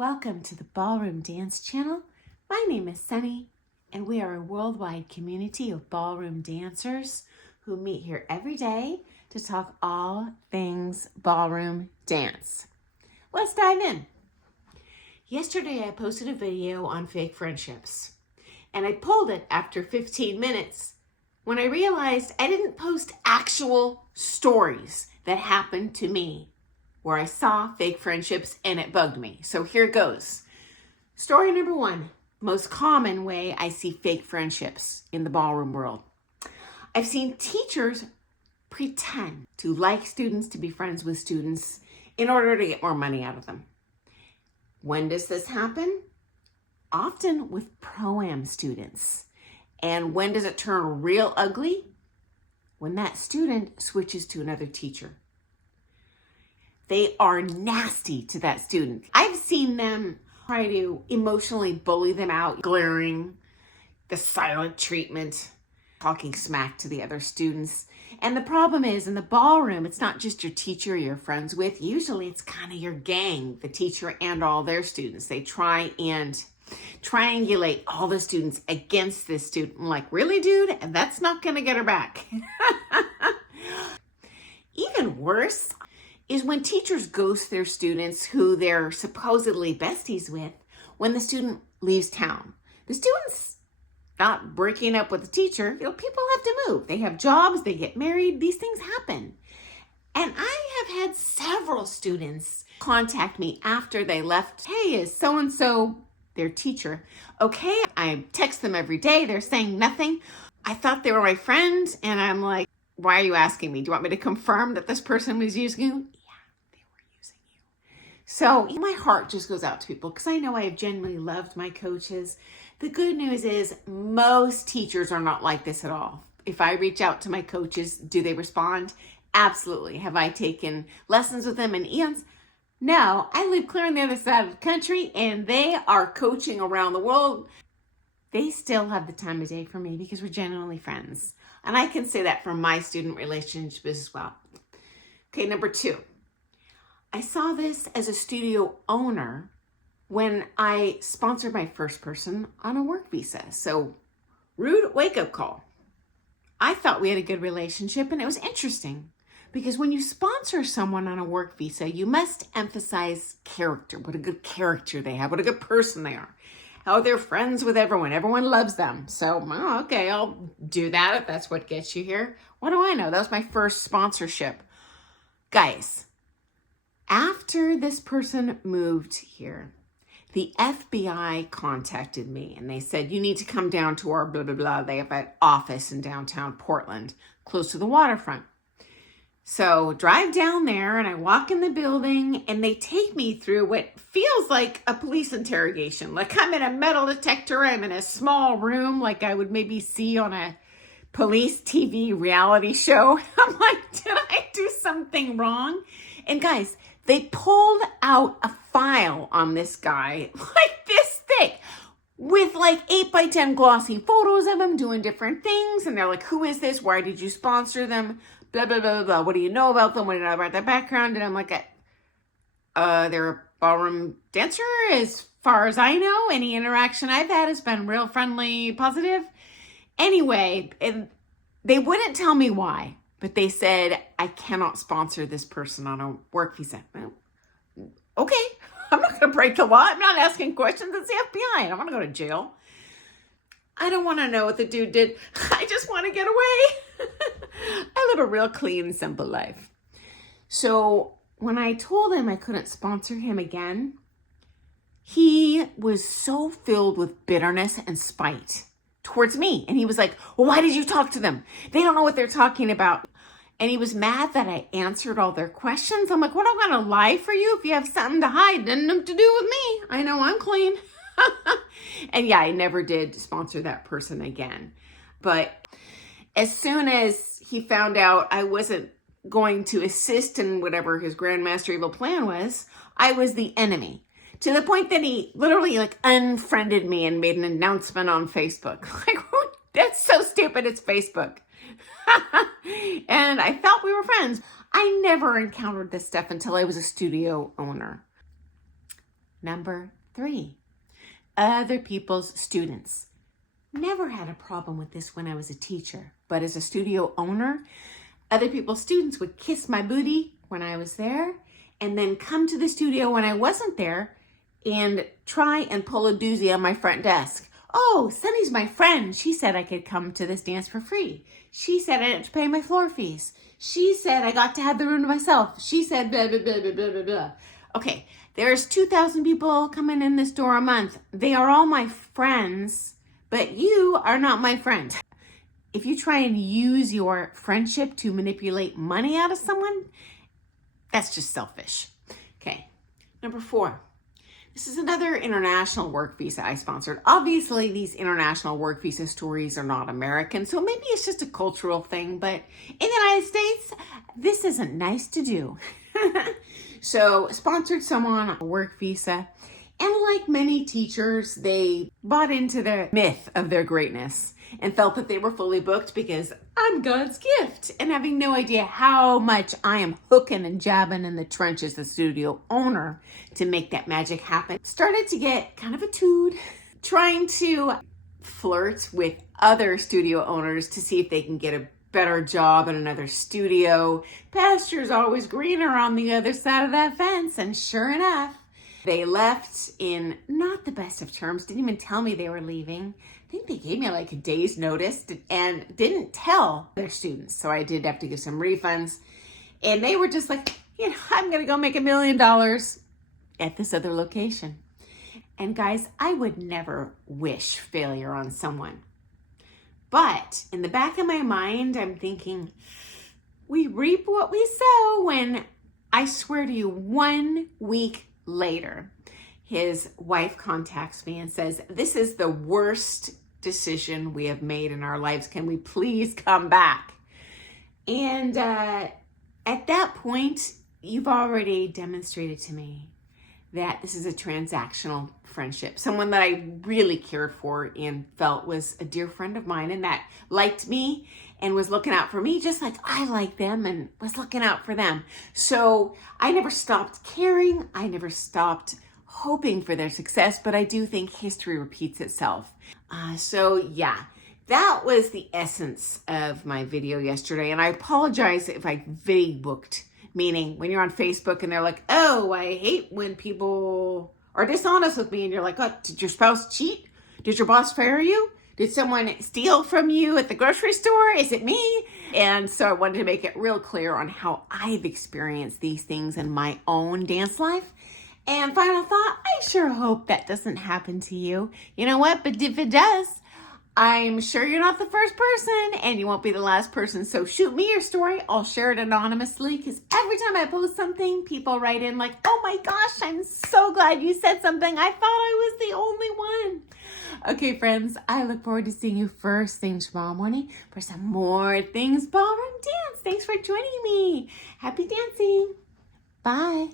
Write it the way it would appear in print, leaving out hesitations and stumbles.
Welcome to the Ballroom Dance Channel. My name is Sunny, and we are a worldwide community of ballroom dancers who meet here every day to talk all things ballroom dance. Let's dive in. Yesterday, I posted a video on fake friendships, and I pulled it after 15 minutes when I realized I didn't post actual stories that happened to me where I saw fake friendships and it bugged me. So here it goes. Story number one, most common way I see fake friendships in the ballroom world. I've seen teachers pretend to like students, to be friends with students in order to get more money out of them. When does this happen? Often with pro-am students. And when does it turn real ugly? When that student switches to another teacher. They are nasty to that student. I've seen them try to emotionally bully them out, glaring, the silent treatment, talking smack to the other students. And the problem is, in the ballroom, it's not just your teacher you're friends with. Usually it's kind of your gang, the teacher and all their students. They try and triangulate all the students against this student. I'm like, really, dude? And that's not going to get her back. Even worse is when teachers ghost their students who they're supposedly besties with when the student leaves town. The student's not breaking up with the teacher. People have to move. They have jobs, they get married, these things happen. And I have had several students contact me after they left. Hey, is so-and-so their teacher? Okay, I text them every day. They're saying nothing. I thought they were my friend, and I'm like, why are you asking me? Do you want me to confirm that this person was using you? So my heart just goes out to people because I know I have genuinely loved my coaches. The good news is most teachers are not like this at all. If I reach out to my coaches, do they respond? Absolutely. Have I taken lessons with them in eons? No, I live clear on the other side of the country and they are coaching around the world. They still have the time of day for me because we're genuinely friends. And I can say that for my student relationships as well. Okay, number two. I saw this as a studio owner when I sponsored my first person on a work visa. So, rude wake-up call. I thought we had a good relationship, and it was interesting because when you sponsor someone on a work visa, you must emphasize character, what a good character they have, what a good person they are, how they're friends with everyone. Everyone loves them. So, okay, I'll do that if that's what gets you here. What do I know? That was my first sponsorship. Guys, after this person moved here, the FBI contacted me and they said, you need to come down to our blah, blah, blah. They have an office in downtown Portland, close to the waterfront. So drive down there and I walk in the building and they take me through what feels like a police interrogation. Like I'm in a metal detector, I'm in a small room like I would maybe see on a police TV reality show. I'm like, did I do something wrong? And guys, they pulled out a file on this guy like this thick with like 8x10 glossy photos of him doing different things. And they're like, who is this? Why did you sponsor them? Blah, blah, blah, blah. What do you know about them? What do you know about their background? And I'm like, they're a ballroom dancer as far as I know. Any interaction I've had has been real friendly, positive. Anyway, they wouldn't tell me why. But they said, I cannot sponsor this person on a work visa. Well, okay, I'm not going to break the law. I'm not asking questions. It's the FBI. I don't want to go to jail. I don't want to know what the dude did. I just want to get away. I live a real clean, simple life. So when I told him I couldn't sponsor him again, he was so filled with bitterness and spite towards me. And he was like, well, why did you talk to them? They don't know what they're talking about. And he was mad that I answered all their questions. I'm like, what, I'm going to lie for you if you have something to hide? Nothing to do with me. I know I'm clean. And yeah, I never did sponsor that person again. But as soon as he found out I wasn't going to assist in whatever his grandmaster evil plan was, I was the enemy. To the point that he literally like unfriended me and made an announcement on Facebook. Like, that's so stupid, it's Facebook. And I thought we were friends. I never encountered this stuff until I was a studio owner. Number 3, other people's students. Never had a problem with this when I was a teacher, but as a studio owner, other people's students would kiss my booty when I was there and then come to the studio when I wasn't there and try and pull a doozy on my front desk. Oh, Sunny's my friend. She said I could come to this dance for free. She said I didn't have to pay my floor fees. She said I got to have the room to myself. She said blah, blah, blah, blah, blah, blah, blah. Okay, there's 2,000 people coming in this door a month. They are all my friends, but you are not my friend. If you try and use your friendship to manipulate money out of someone, that's just selfish. Okay, number 4. This is another international work visa I sponsored. Obviously, these international work visa stories are not American, so maybe it's just a cultural thing, but in the United States, this isn't nice to do. So, sponsored someone on a work visa, and like many teachers, they bought into the myth of their greatness and felt that they were fully booked because I'm God's gift, and having no idea how much I am hooking and jabbing in the trenches, the studio owner, to make that magic happen. Started to get kind of a tood, trying to flirt with other studio owners to see if they can get a better job in another studio. Pasture's always greener on the other side of that fence, and sure enough, they left in not the best of terms, didn't even tell me they were leaving. I think they gave me like a day's notice and didn't tell their students. So I did have to give some refunds. And they were just like, I'm going to go make $1 million at this other location. And guys, I would never wish failure on someone. But in the back of my mind, I'm thinking, we reap what we sow. When I swear to you, 1 week later, his wife contacts me and says, this is the worst decision we have made in our lives. Can we please come back? And at that point, you've already demonstrated to me that this is a transactional friendship. Someone that I really cared for and felt was a dear friend of mine and that liked me and was looking out for me just like I like them and was looking out for them. So I never stopped caring. I never stopped hoping for their success, but I do think history repeats itself. So yeah, that was the essence of my video yesterday. And I apologize if I vague booked, meaning when you're on Facebook and they're like, oh, I hate when people are dishonest with me. And you're like, oh, did your spouse cheat? Did your boss fire you? Did someone steal from you at the grocery store? Is it me? And so I wanted to make it real clear on how I've experienced these things in my own dance life. And final thought, I sure hope that doesn't happen to you. You know what? But if it does, I'm sure you're not the first person and you won't be the last person. So shoot me your story. I'll share it anonymously because every time I post something, people write in like, oh my gosh, I'm so glad you said something. I thought I was the only one. Okay, friends, I look forward to seeing you first thing tomorrow morning for some more Things Ballroom Dance. Thanks for joining me. Happy dancing. Bye.